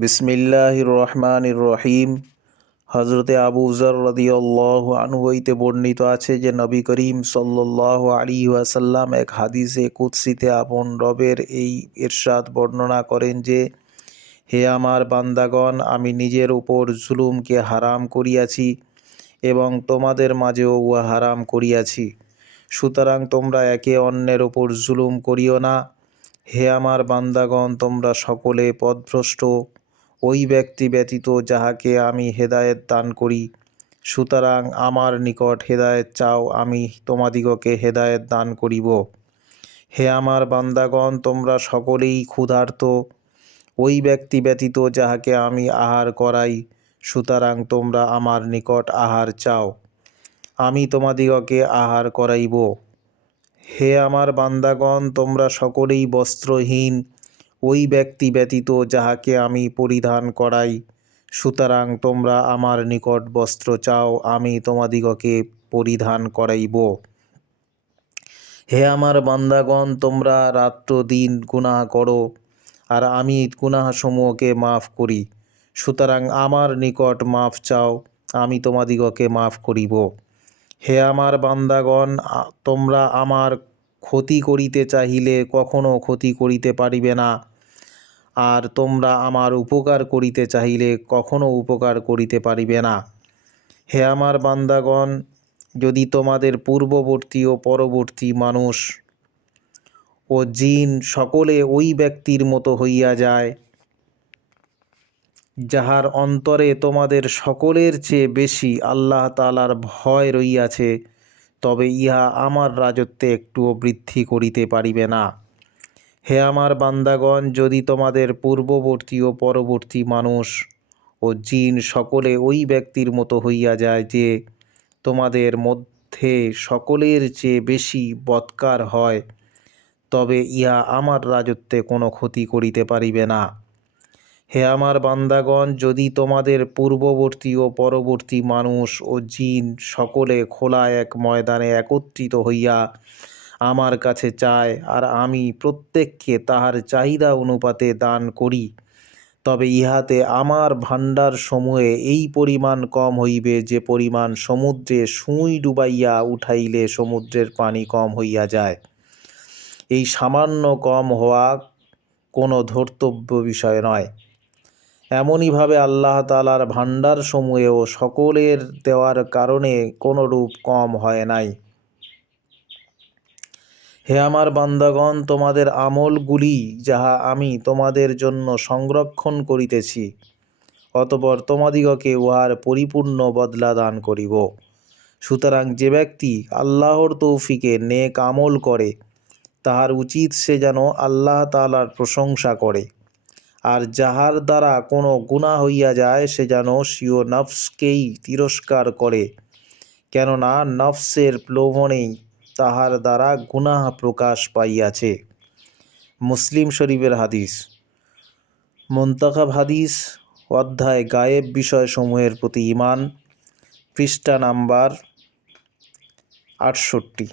বিসমিল্লাহির রহমানির রহিম। হজরতে আবু যর রাদিয়াল্লাহু আনহু হইতে বর্ণিত আছে যে নবী করিম সাল্লাল্লাহু আলাইহি ওয়াসাল্লাম এক হাদিসে কুদসিতে আপন রবের এই ইরশাদ বর্ণনা করেন যে, হে আমার বান্দাগণ, আমি নিজের উপর জুলুমকে হারাম করিয়াছি এবং তোমাদের মাঝেও উহা হারাম করিয়াছি, সুতরাং তোমরা একে অন্যের উপর জুলুম করিও না। হে আমার বান্দাগণ, তোমরা সকলে পথভ্রষ্ট, ওই ব্যক্তি ব্যতীত যাহাকে আমি হেদায়েত দান করি। সুতরাং আমার নিকট হেদায়েত চাও, আমি তোমাদিগকে হেদায়েত দান করিব। হে আমার বান্দাগণ, তোমরা সকলেই ক্ষুধার্ত, ওই ব্যক্তি ব্যতীত যাহাকে আমি আহার করাই। সুতরাং তোমরা আমার নিকট আহার চাও, আমি তোমাদিগকে আহার করাইব। হে আমার বান্দাগণ, তোমরা সকলেই বস্ত্রহীন, ওই ব্যক্তি ব্যতীত যাহাকে আমি পরিধান করাই। সুতরাং তোমরা আমার নিকট বস্ত্র চাও, আমি তোমাদিগকে পরিধান করাইব। হে আমার বান্দাগণ, তোমরা রাত্র দিন গুনাহ করো, আর আমি গুনাহসমূহকে মাফ করি। সুতরাং আমার নিকট মাফ চাও, আমি তোমাদিগকে মাফ করিব। হে আমার বান্দাগণ, তোমরা আমার ক্ষতি করিতে চাহিলে কখনো ক্ষতি করিতে পারিবে না, আর তোমরা আমার উপকার করিতে চাহিলে কখনো উপকার করিতে পারিবে না। হে আমার বান্দাগণ, যদি তোমাদের পূর্ববর্তী ও পরবর্তী মানুষ ও জিন সকলে ওই ব্যক্তির মতো হইয়া যায়, যাহার অন্তরে তোমাদের সকলের চেয়ে বেশি আল্লাহ তাআলার ভয় রইয়াছে, তবে ইহা আমার রাজত্বে একটুও বৃদ্ধি করিতে পারিবে না। হে আমার বান্দাগণ, যদি তোমাদের পূর্ববর্তী ও পরবর্তী মানুষ ও জিন সকলে ওই ব্যক্তির মতো হইয়া যায় যে তোমাদের মধ্যে সকলের চেয়ে বেশি বৎকার হয়, তবে ইহা আমার রাজত্বে কোনো ক্ষতি করিতে পারিবে না। হে আমার বান্দাগণ, যদি তোমাদের পূর্ববর্তী ও পরবর্তী মানুষ ও জিন সকলে খোলা এক ময়দানে একত্রিত হইয়া আমার কাছে চায়, আর আমি প্রত্যেককে তাহার চাহিদা অনুপাতে দান করি, তবে ইহাতে আমার ভাণ্ডার সমূহে এই পরিমাণ কম হইবে যে পরিমাণ সমুদ্রে সুঁই ডুবাইয়া উঠাইলে সমুদ্রের পানি কম হইয়া যায়। এই সামান্য কম হওয়া কোনো ধর্তব্য বিষয় নয়। এমনইভাবে আল্লাহ তাআলার ভাণ্ডার সমূহেও সকলের দেওয়ার কারণে কোনরূপ কম হয় নাই। হে আমার বান্দাগণ, তোমাদের আমলগুলি যাহা আমি তোমাদের জন্য সংরক্ষণ করিতেছি, অতঃপর তোমাদিগকে উহার পরিপূর্ণ বদলা দান করিব। সুতরাং যে ব্যক্তি আল্লাহর তৌফিকে নেক আমল করে, তাহার উচিত সে যেন আল্লাহ তাআলার প্রশংসা করে, আর যাহার দ্বারা কোনো গুনাহ হইয়া যায় সে যেন স্বীয় নফসকেই তিরস্কার করে, কেননা নফসের প্রলোভনেই তাহার দ্বারা গুনাহ প্রকাশ পাইয়াছে। মুসলিম শরীফের হাদিস। মুনতাখাব হাদিস, অধ্যায় গায়েব বিষয়সমূহের প্রতি ঈমান, পৃষ্ঠা নাম্বার 68।